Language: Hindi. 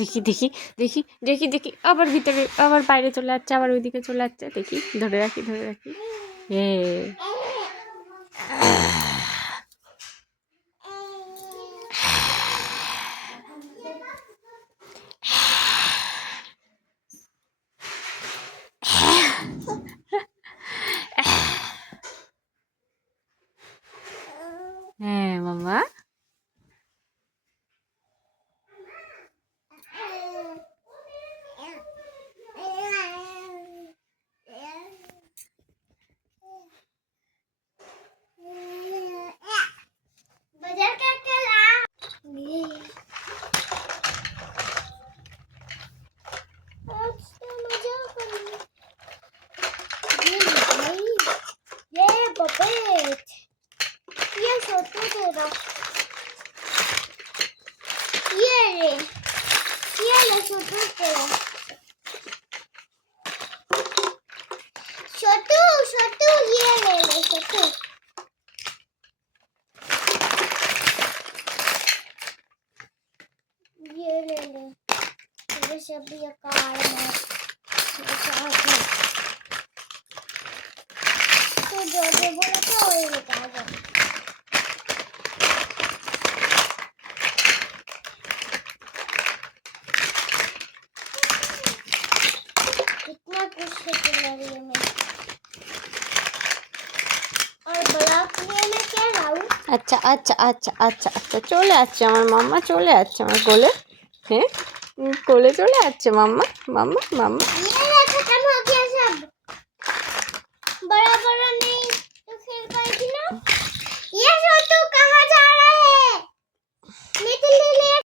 দেখি দেখি দেখি দেখি দেখি আবার ভিতরে আবার বাইরে চলে যাচ্ছে, আবার ওইদিকে চলে যাচ্ছে। দেখি ধরে রাখি ধরে রাখি। হ্যাঁ মামা। ये ले ले, ये सब ये कार में तो जो जो बोला था वही बता दो। कितना कुछ है तुम्हारे में, और ब्लॉक में मैं क्या लाऊं? আচ্ছা আচ্ছা আচ্ছা আচ্ছা আচ্ছা চলে আসছে আমার মাম্মা, চলে আসছে আমার কোলে। হ্যাঁ কোলে চলে আসছে মাম্মা মাম্মা মাম্মা। ये खत्म हो गया सब, बड़ा बड़ा नहीं तो फिर पाएगी ना। ये छोटू कहाँ जा रहा है? मैं तो